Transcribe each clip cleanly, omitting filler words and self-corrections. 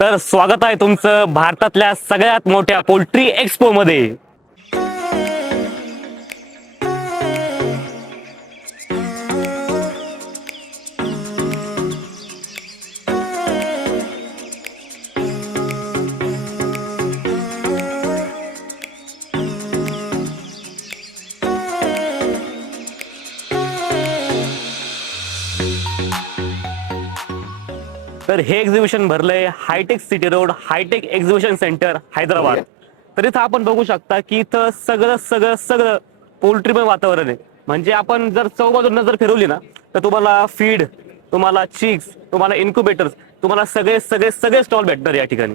तर स्वागत आहे तुमचं भारतातल्या सगळ्यात मोठ्या पोल्ट्री एक्सपो मध्ये। तर हे exhibition भरलंय hi tech city road hi tech exhibition centre Hyderabad. तर इथं आपण बघू शकता की इथं सगळं सगळं सगळं पोल्ट्रीमय वातावरण आहे। म्हणजे आपण जर चौबाजूंना जर फिरवली ना तर तुम्हाला फीड, तुम्हाला चिक्स, तुम्हाला इन्क्युबेटर्स, तुम्हाला सगळे सगळे सगळे स्टॉल भेटणार या ठिकाणी।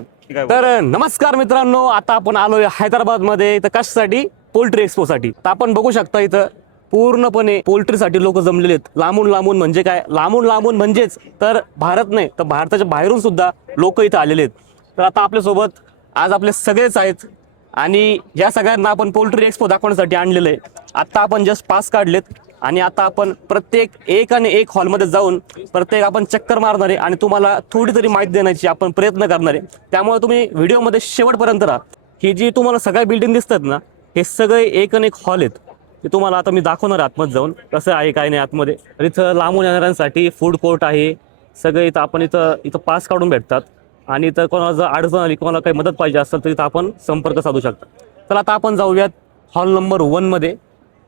तर नमस्कार मित्रांनो, आता आपण आलोय हैदराबाद मध्ये। तर कशासाठी? पोल्ट्री एक्सपो साठी। तर आपण बघू शकता इथं पूर्णपणे पोल्ट्रीसाठी लोक जमलेले आहेत। लांबून लांबून म्हणजे काय? लांबून लांबून म्हणजेच तर भारत नाही तर भारताच्या बाहेरून सुद्धा लोक इथं आलेले आहेत। तर आता आपल्यासोबत आज आपले सगळेच आहेत आणि या सगळ्यांना आपण पोल्ट्री एक्सपो दाखवण्यासाठी आणलेलं आहे। आता आपण जस्ट पास काढलेत आणि आता आपण प्रत्येक एक आणि एक हॉलमध्ये जाऊन प्रत्येक आपण चक्कर मारणार आहे आणि तुम्हाला थोडी तरी माहिती देण्याची आपण प्रयत्न करणार आहे। त्यामुळे तुम्ही व्हिडिओमध्ये शेवटपर्यंत राहा। ही जी तुम्हाला सगळ्या बिल्डिंग दिसतात ना, हे सगळे एक आणि एक हॉल आहेत। ते तुम्हाला आता मी दाखवणार आतमध्ये जाऊन कसं आहे काय नाही आतमध्ये। तर इथं लांबून येणाऱ्यांसाठी फूड कोर्ट आहे सगळे। इथं आपण इथं पास काढून भेटतात आणि इथं कोणाला जर अडचण आली, कोणाला काही मदत पाहिजे असेल तर इथं आपण संपर्क साधू शकता। तर आता आपण जाऊयात हॉल नंबर 1 मध्ये।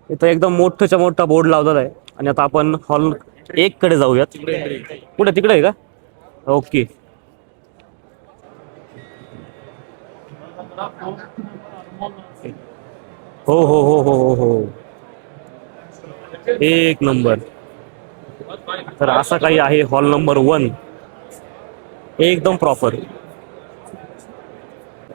इथं एकदम मोठाच्या मोठा बोर्ड लावलेला आहे आणि आता आपण हॉल 1 कडे जाऊयात। कुठे? तिकडे आहे का? ओके। हो हो हो हो हो हो, एक नंबर। तर असा काही आहे हॉल नंबर 1, एकदम प्रॉपर।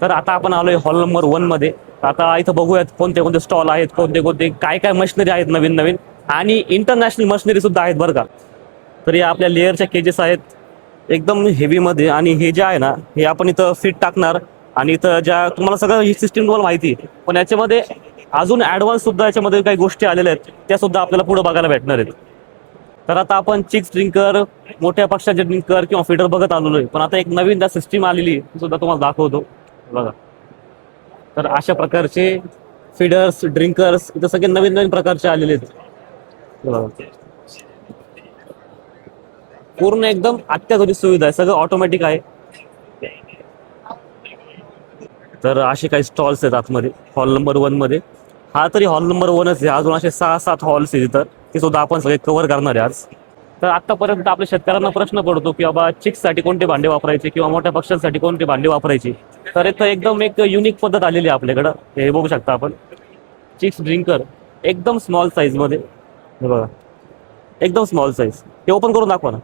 तर आता आपण आलोय हॉल नंबर 1 मध्ये। आता इथं बघूयात कोणते कोणते स्टॉल आहेत, कोणते कोणते काय काय मशिनरी आहेत नवीन नवीन, आणि इंटरनॅशनल मशिनरी सुद्धा आहेत बरं का। तर या आपल्या लेअरच्या केजेस आहेत एकदम हेवी मध्ये, आणि हे जे आहे ना हे आपण इथं फिट टाकणार आणि इथं ज्या तुम्हाला सगळं ही सिस्टीम तुम्हाला माहिती आहे, पण याच्यामध्ये अजून ऍडव्हान्स सुद्धा याच्यामध्ये काही गोष्टी आलेल्या आहेत त्या सुद्धा आपल्याला पुढे बघायला भेटणार आहेत। तर आता आपण चिक्स ड्रिंकर, मोठ्या पक्षाचे ड्रिंकर किंवा फीडर बघत आलेलो आहे, पण आता एक नवीन त्या सिस्टीम आलेली आहे ती सुद्धा तुम्हाला दाखवतो बघा। तर अशा प्रकारचे फीडर्स, ड्रिंकर्स इथं सगळे नवीन नवीन प्रकारचे आलेले आहेत बघा। पूर्ण एकदम अत्याधुनिक सुविधा आहे, सगळं ऑटोमॅटिक आहे। तर असे काही स्टॉल्स आहेत आतमध्ये हॉल नंबर 1 मध्ये। हा तरी हॉल नंबर 1च आहे, अजून असे 6-7 हॉल्स आहेत तिथं, ते सुद्धा आपण सगळे कव्हर करणार आहे आज। तर आतापर्यंत आपल्या शेतकऱ्यांना प्रश्न पडतो की बाबा चिक्स साठी कोणते भांडे वापरायचे किंवा मोठ्या पक्ष्यांसाठी कोणते भांडे वापरायचे। तर इथं एकदम एक युनिक पद्धत आलेली आहे आपल्याकडं, हे बघू शकता आपण। चिक्स ड्रिंकर एकदम स्मॉल साईज मध्ये, हे बघा एकदम स्मॉल साईज। हे ओपन करून दाखवा ना।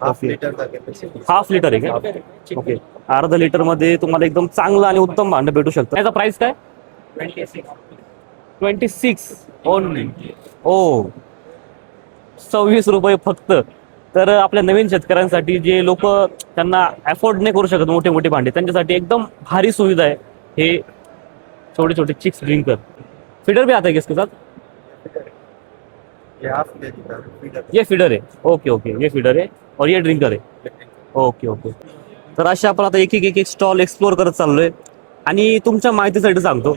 हाफ लिटर हाफ लिटर आहे का? ओके। अर्धा लिटर मध्ये तुम्हाला एकदम चांगलं आणि उत्तम भांडं भेटू शकतं। याचा प्राइस काय? 26 ओनली। ओ, 26 रुपये फक्त। तर आपल्या नवीन शेतकऱ्यांसाठी, जे लोक त्यांना अफोर्ड नाही करू शकत मोठे मोठे भांडे, त्यांच्यासाठी एकदम भारी सुविधा आहे हे छोटे छोटे चिक्स ड्रिंकर। फीडर भी आता है इसके साथ? ये फीडर है, ओके ओके, ये फीडर है और ये ड्रिंकर है, ओके ओके। तर अशा आपण आता एक एक एक स्टॉल एक्सप्लोर करत चाललोय। आणि तुमच्या माहितीसाठी सांगतो,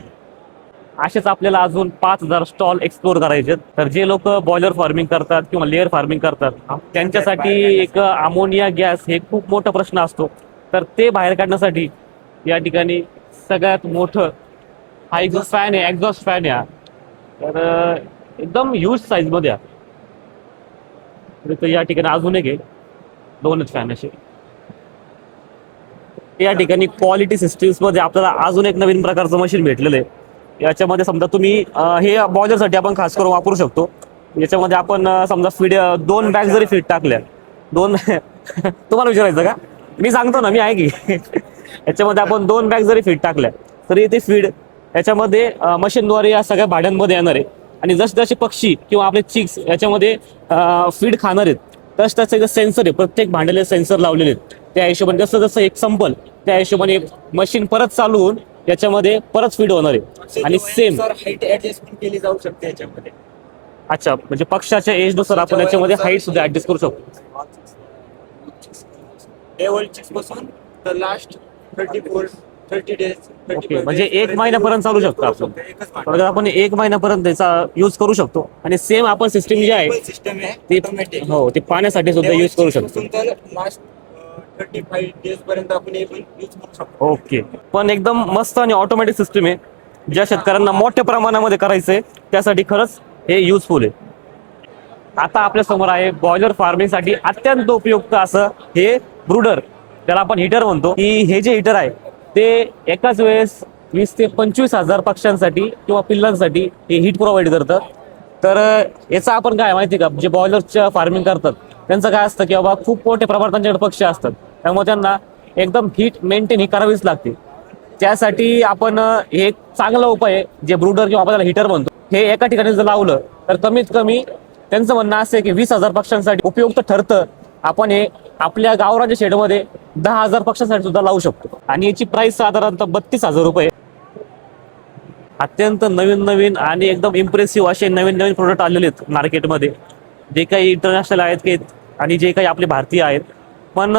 असेच आपल्याला अजून 5000 स्टॉल एक्सप्लोर करायचे। तर जे लोक बॉयलर फार्मिंग करतात किंवा लेअर फार्मिंग करतात त्यांच्यासाठी एक अमोनिया गॅस हे खूप मोठा प्रश्न असतो। तर ते बाहेर काढण्यासाठी या ठिकाणी सगळ्यात मोठं हा एक जो फॅन आहे, एक्झॉस्ट फॅन आहे, तर एकदम ह्यूज साईज मध्ये आहे। तर या ठिकाणी अजून एक आहे, 2च फॅन असे। या ठिकाणी क्वालिटी सिस्टीम्स मध्ये आपल्याला अजून एक नवीन प्रकारचं मशीन भेटलेलं आहे। याच्यामध्ये समजा तुम्ही हे बॉयलरसाठी आपण खास करून वापरू शकतो। याच्यामध्ये आपण समजा फीड 2 बॅग जरी फीड टाकल्या, 2 तुम्हाला विचारायचं का? मी सांगतो ना, मी आहे की याच्यामध्ये आपण 2 बॅग जरी फीड टाकल्या तरी ते फीड याच्यामध्ये मशीनद्वारे या सगळ्या भाड्यांमध्ये येणार आहे। आणि जसे पक्षी किंवा आपले चिक्स याच्यामध्ये फीड खाणार आहेत, तसं सेन्सर आहे, प्रत्येक भांड्याला सेन्सर लावलेले आहेत। त्या हिशोबाने जसं जसं एक संपल त्या हिशोबाने मशीन परत चालू होऊन याच्यामध्ये परत फीड होणार आहे। आणि सेम हाईट ऍडजस्टमेंट केली जाऊ शकते याच्यामध्ये। अच्छा, म्हणजे पक्षाच्या एज नुसार आपण याच्यामध्ये हाईट सुद्धा ऍडजस्ट करू शकतो। डे वन चिक्स पासून तर लास्ट 30 डेज ओके, म्हणजे एक महिन्यापर्यंत चालू शकतो आपण. एकच थोडक्यात आपण एक महिन्यापर्यंत त्याचा यूज करू शकतो. आणि सेम आपण सिस्टीम जी आहे सिस्टम आहे ती ऑटोमॅटिक. हो ते पाण्यासाठी सुद्धा यूज करू शकतो. तर लास्ट 35 डेज पर्यंत आपण हे पण यूज करू शकतो. ओके, पण एकदम मस्त आणि ऑटोमॅटिक सिस्टम आहे. ज्या शेतकऱ्यांना मोठ्या प्रमाणामध्ये करायचंय त्यासाठी खरंच हे युजफुल आहे. आता आपल्या समोर आहे बॉयलर फार्मिंगसाठी अत्यंत उपयुक्त असं हे ब्रूडर, त्याला आपण हीटर म्हणतो. की हे जे हीटर आहे ते एकाच वेळेस 20 ते 25,000 पक्ष्यांसाठी किंवा पिल्लांसाठी हे हीट प्रोव्हाइड करतं. तर याचा आपण काय माहिती का, जे बॉयलरच्या फार्मिंग करतात त्यांचं काय असतं की बाबा खूप मोठ्या प्रमाणात त्यांच्याकडे पक्षी असतात, त्यामुळे त्यांना एकदम हीट मेंटेन ही करावीच लागते. त्यासाठी आपण हे एक चांगला उपाय आहे जे ब्रूडर किंवा आपण त्याला हीटर म्हणतो. हे एका ठिकाणी जर लावलं तर कमीत कमी त्यांचं म्हणणं असं आहे की 20,000 पक्ष्यांसाठी उपयुक्त ठरतं. आपण हे आपल्या गावराच्या शेडमध्ये 10,000 पक्ष्यांसाठी सुद्धा लावू शकतो. आणि याची प्राइस साधारणतः 32,000 रुपये. अत्यंत नवीन नवीन आणि एकदम इम्प्रेसिव्ह असे नवीन नवीन प्रोडक्ट आलेले आहेत मार्केटमध्ये, जे काही इंटरनॅशनल आहेत की आणि जे काही आपले भारतीय आहेत. पण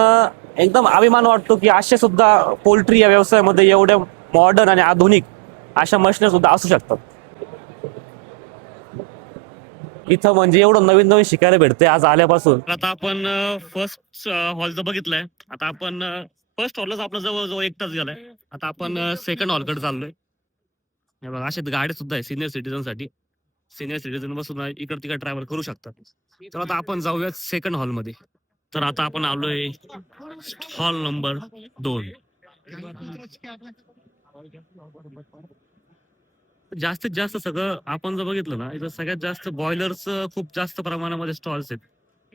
एकदम अभिमान वाटतो की असे सुद्धा पोल्ट्री या व्यवसायामध्ये एवढ्या मॉडर्न आणि आधुनिक अशा मशीनरी सुद्धा असू शकतात. इथं म्हणजे एवढं नवीन नवीन शिकायला भेटते आज आल्यापासून. आता आपण फर्स्ट हॉलचं बघितलंय. आता आपण फर्स्ट हॉललाच आपला जवळजवळ एक तास गेलाय. आता आपण सेकंड हॉलकडे चाललोय. हे बघा अशा गाड्या सुद्धा आहे सिनियर सिटीजन साठी. सिनियर सिटीजन बसून इकडे तिकडे ट्रॅव्हल करू शकतात. तर आता आपण जाऊयात सेकंड हॉल मध्ये. तर आता आपण आलोय हॉल नंबर 2. जास्तीत जास्त सगळं आपण जर बघितलं ना, इथं सगळ्यात जास्त बॉयलर्स खूप जास्त प्रमाणामध्ये स्टॉल्स आहेत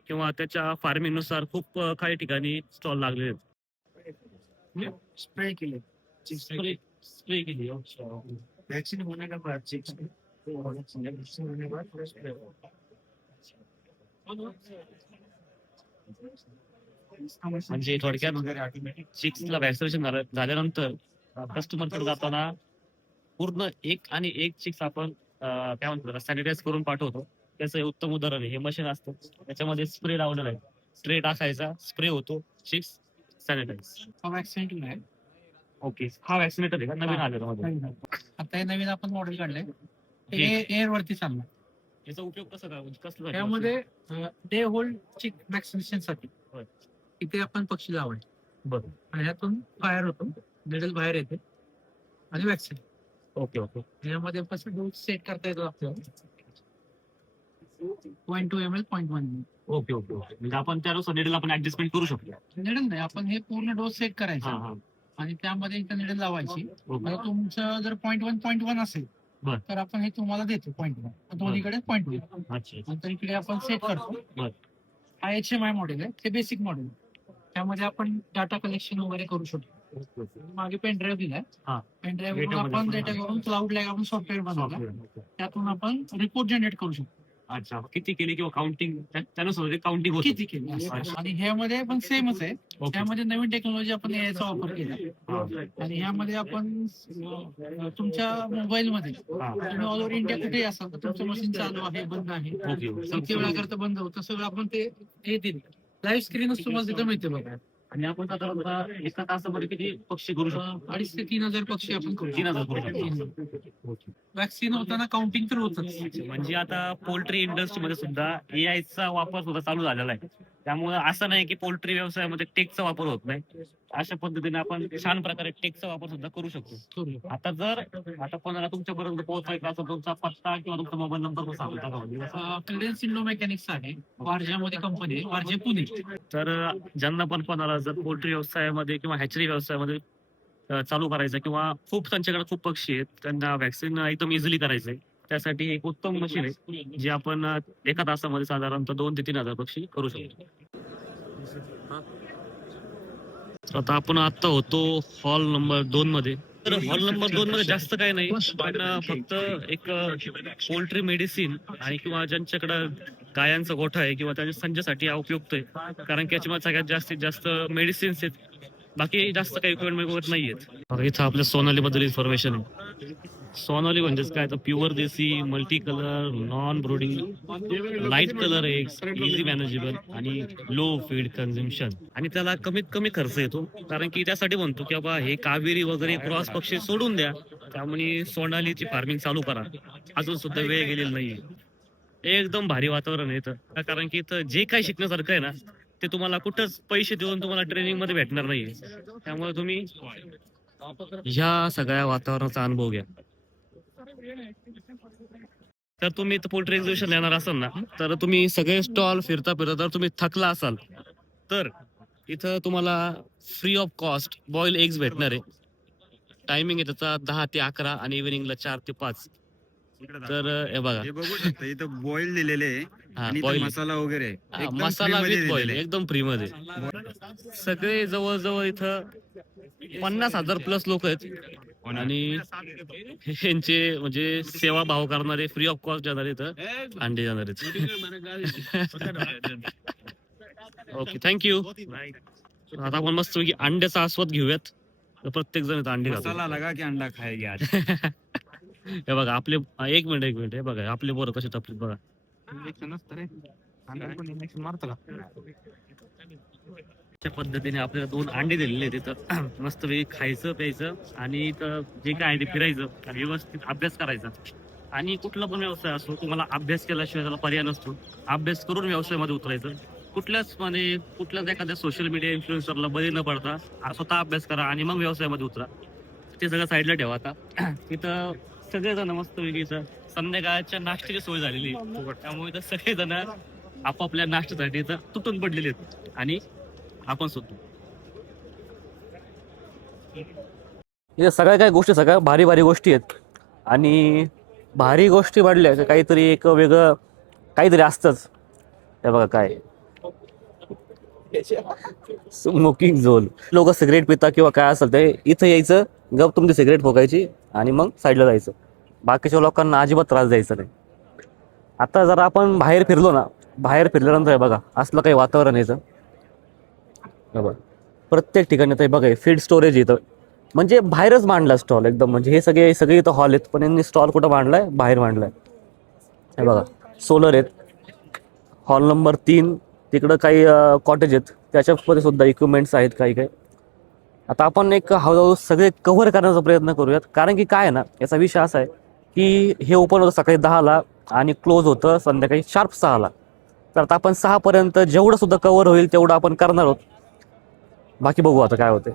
किंवा त्याच्या फार्मिंग नुसार खूप काही ठिकाणी स्टॉल लागले आहेत. स्प्रे केले स्प्रे केली. वैक्सीन होने के बाद वैक्सीन होने के बाद पूरा स्प्रे म्हणजे थोडक्यात चिक्सला वॅक्सिनेशन झाल्यानंतर कस्टमरकडे जाताना पूर्ण एक आणि एक चिक्स आपण काय म्हणतो सॅनिटाईज करून पाठवतो. त्याचं हे उत्तम उदाहरण आहे. हे मशीन असतं त्याच्यामध्ये स्प्रे लावलेला आहे. स्प्रे टाकायचा, स्प्रे होतो, चिक्स सॅनिटाईज. वैक्सीन आहे. ओके, हा वॅक्सिनेटर आहे का नवीन आलेला मध्ये? आता हे नवीन आपण मॉडेल काढलंय. हे हे एअर वरती चालणार. याचा उपयोग कसा कसला? त्यामध्ये डे होल्ड चिक वॅक्सिनेशन साठी होय. इथे आपण पक्षी लावायचे बरं. आणि ह्यातून फायर होतो, निडल बाहेर येते आणि वॅक्सिन. Okay okay. यामध्ये कसं डोस सेट करता येतो आपल्याला. 0.2 ml 0.1 ml. Okay okay okay. म्हणजे आपण त्यानुसार निडल आपण ऍडजस्टमेंट करू शकतो. निडल नाही, आपण हे पूर्ण डोस सेट हा करायचा हा. आणि त्यामध्ये इथं निडल लावायची. ओके. म्हणजे तुमचं जर 0.1 असेल बर. तर आपण हे तुम्हाला देतो 0.1. दोन्हीकडे 0.1. अच्छा. नंतर इकडे आपण सेट करतो. बर. हा HMI मॉडेल आहे, ते बेसिक मॉडेल. त्यामध्ये आपण डाटा कलेक्शन वगैरे करू शकतो. मागे पेन ड्राईव्ह दिलाय. हा. पेन ड्राईव्ह Data मध्ये आपण आपण- डेटा करून क्लाउड लॅब आपण सॉफ्टवेअर बनवलं. Software. त्यातून आपण रिपोर्ट जनरेट करू शकतो. अच्छा, किती केली किंवा काउंटिंग त्यानुसार काउंटिंग होते. किती केली असं. आणि ह्यामध्ये पण सेमच आहे. ओके. त्यामध्ये नवीन टेक्नॉलॉजी आपण याचा वापर केला. आणि ह्यामध्ये आपण तुमच्या मोबाईल मध्ये हा. तुम्ही ऑल ओव्हर इंडिया कुठेही असाल तर तुमचं मशीन चालू आहे, बंद आहे, ओके. किती वेळा करता बंद होतं सगळं आपण ते देतील. लाईव्ह स्क्रीनच तुम्हाला तिथं मिळते बघा. आणि आपण साधारणतः एका तासामध्ये किती पक्षी करू शकतो? 2,500 ते 3,000 पक्षी आपण करू 3,000 करू शकतो. ओके. वॅक्सिन होताना काउंटिंग तर होतच. म्हणजे आता पोल्ट्री इंडस्ट्रीमध्ये सुद्धा AI चा वापर सुद्धा चालू झालेला आहे. त्यामुळे असं नाही की पोल्ट्री व्यवसायामध्ये टेकचा वापर होत नाही. अशा पद्धतीने आपण छान प्रकारे टेकचा वापर सुद्धा करू शकतो. आता जर कोणाला तुमच्यापर्यंत पोहोचायचा असेल तुमचा पत्ता किंवा तुमचा मोबाईल नंबर सांगता का? क्लिडन्स इंडो मेकॅनिक्स आहे, वारजामध्ये कंपनी आहे, वारजे पुणे. तर ज्यांना पण कोणाला जर पोल्ट्री व्यवसायामध्ये किंवा हॅचरी व्यवसायामध्ये चालू करायचं किंवा खूप त्यांच्याकडे खूप पक्षी आहेत त्यांना वॅक्सिन एकदम इझिली करायचंय, त्यासाठी एक उत्तम मशीन आहे जी आपण एका तासामध्ये साधारणतः 2,000 ते 3,000 पक्षी करू शकतो. आता आपण आता होतो हॉल नंबर 2 मध्ये. तर हॉल नंबर 2 मध्ये जास्त काही नाही, पण फक्त एक पोल्ट्री मेडिसिन आणि किंवा ज्यांच्याकडे गायांचा गोठा आहे किंवा त्यांच्या संचासाठी हा उपयुक्त आहे, कारण की याच्यामध्ये सगळ्यात जास्तीत जास्त मेडिसिन्स आहेत बाकी जास्त काही इक्विपमेंट वगैरे नाहीयेत. बघा इथं आपल्या सोनाली बद्दल इन्फॉर्मेशन आहे. सोनाली म्हणजेच काय तर pure desi, multi colour, non brooding, light colour eggs, easy manageable आणि लो फीड कन्झम्पशन, आणि त्याला कमीत कमी खर्च येतो. कारण की त्यासाठी म्हणतो की बाबा हे कावेरी वगैरे क्रॉस पक्षी सोडून द्या, त्यामुळे सोनालीची फार्मिंग चालू करा. अजून सुद्धा वेळ गेलेला नाहीये. एकदम भारी वातावरण आहे इथं. कारण की इथं जे काही शिकण्यासारखं आहे ना ते तुम्हाला कुठंच पैसे देऊन तुम्हाला ट्रेनिंग मध्ये भेटणार नाहीये. त्यामुळे तुम्ही ह्या सगळ्या वातावरणाचा अनुभव घ्या. तर तुम्ही इथं पोल्ट्री एक्झिबिशन येणार असाल ना, तर तुम्ही सगळे स्टॉल फिरता फिरता जर तुम्ही थकला असाल तर इथं तुम्हाला free of cost boil eggs भेटणार आहे. टायमिंग आहे त्याचा 10 ते 11 आणि इव्हिनिंगला 4 ते 5. तर हे बघा, हे बघू शकता इथं बॉईल दिलेले आहे हा आणि इथं बॉईल, मसाला वगैरे एकदम मसाला free मध्ये विथ बॉईल दिलेले आहे. एकदम फ्री मध्ये. सगळे जवळजवळ इथं 50,000 प्लस लोक आहेत आणि यांचे म्हणजे सेवा भाव करणारे, फ्री ऑफ कॉस्ट देणारे इथं अंडे देणार आहेत. Okay, thank you. आता आपण मस्त अंड्याचा आस्वाद घेऊयात. तर प्रत्येक जण इथं अंडे खातो. मसाला लगा की अंडा खाएगी आज. हे बघा आपले, एक मिनिट हे बघा आपले बोरं कसे टपले बघा. अशा पद्धतीने आपल्याला 2 अंडे दिलेले आहेत तिथं. मस्त खायचं प्यायचं आणि इथं जे काय आहे ते फिरायचं आणि व्यवस्थित अभ्यास करायचा. आणि कुठला पण व्यवसाय असो, तुम्हाला अभ्यास केल्याशिवाय त्याला पर्याय नसतो. अभ्यास करून व्यवसायामध्ये उतरायचं. कुठल्याच एखाद्या सोशल मीडिया इन्फ्लुएन्सरला बळी न पडता स्वतः अभ्यास करा आणि मग व्यवसायामध्ये उतरा. ते सगळं साईडला ठेवा. आता तिथं सगळेजण मस्त इथं संध्याकाळच्या नाश्त्याची सोय झालेली आहे. त्यामुळे इथं सगळेजण आपापल्या नाश्त्यासाठी इथं तुटून पडलेले आहेत आणि आपण सुद्धा. इथं सगळ्या काही गोष्टी, सगळ्या भारी भारी गोष्टी आहेत. आणि भारी गोष्टी वाढल्या की काहीतरी एक वेगळं काहीतरी असतंच. हे बघा काय स्मोकिंग झोन. लोक सिगरेट पिता किंवा काय असेल ते इथं यायचं, गप तुमची सिगरेट फोकायची आणि मग साईडला जायचं. बाकीच्या लोकांना अजिबात त्रास द्यायचा नाही. आता जर आपण बाहेर फिरलो ना, बाहेर फिरल्यानंतर हे बघा असलं काही वातावरण यायचं. बघा प्रत्येक ठिकाणी ते बघा फीड स्टोरेज इथं, म्हणजे बाहेरच मांडला स्टॉल एकदम. म्हणजे हे सगळे इथं हॉल आहेत पण यांनी स्टॉल कुठं मांडलाय, बाहेर मांडलाय. हे बघा सोलर आहेत. हॉल नंबर 3 तिकडं काही कॉटेज आहेत, त्याच्यामध्ये सुद्धा इक्विपमेंट्स आहेत काही काही. आता आपण एक हळूहळू सगळे कव्हर करण्याचा प्रयत्न करूयात. कारण की काय आहे ना, याचा विषय असा आहे की हे ओपन होतं सकाळी 10ला आणि क्लोज होतं संध्याकाळी शार्प 6ला. तर आता आपण 6 पर्यंत जेवढं सुद्धा कव्हर होईल तेवढं आपण करणार आहोत. बाकी बघू आता काय होते.